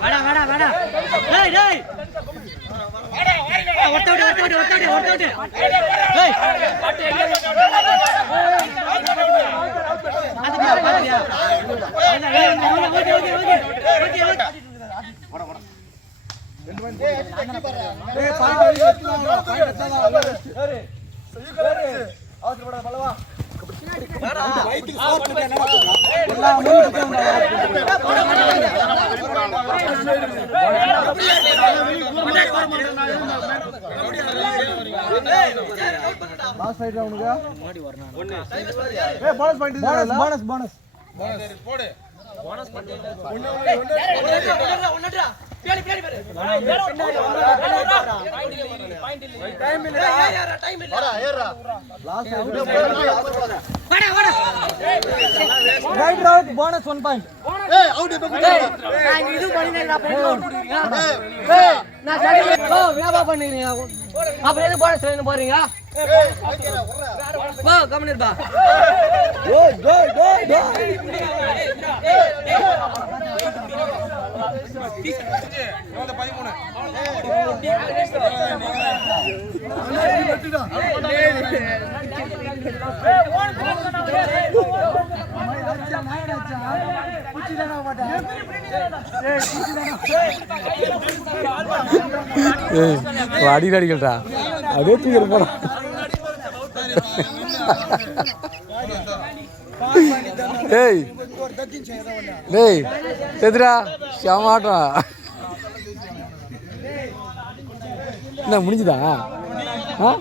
வாடா வாடா வாடா டேய் டேய் ஒட்ட விடு ஒட்ட விடு ஒட்ட விடு ஒட்ட விடு டேய் பாத்துக்கியா பாத்துக்கியா okay okay okay okay okay bonus bonus வாடா வாடா ரவுட் போனஸ் ஒன் பாயிண்ட் நான் இது பண்ணினேன் நான் ஃப்ரெண்ட் அவுட் கொடுக்குறீங்க நான் சரி ஓ வியாபா பண்ணுறீங்க அப்புறம் எது போட சொல்லி போறீங்க போ கம்முன்னு பா கோ கோ கோ கோ அடி அடிக்கட்டா அதே தூக்கிட்டு போறோம் டேய் டேய் எதுடா? செமாட்டம் என்ன முடிஞ்சுதா? ஆ?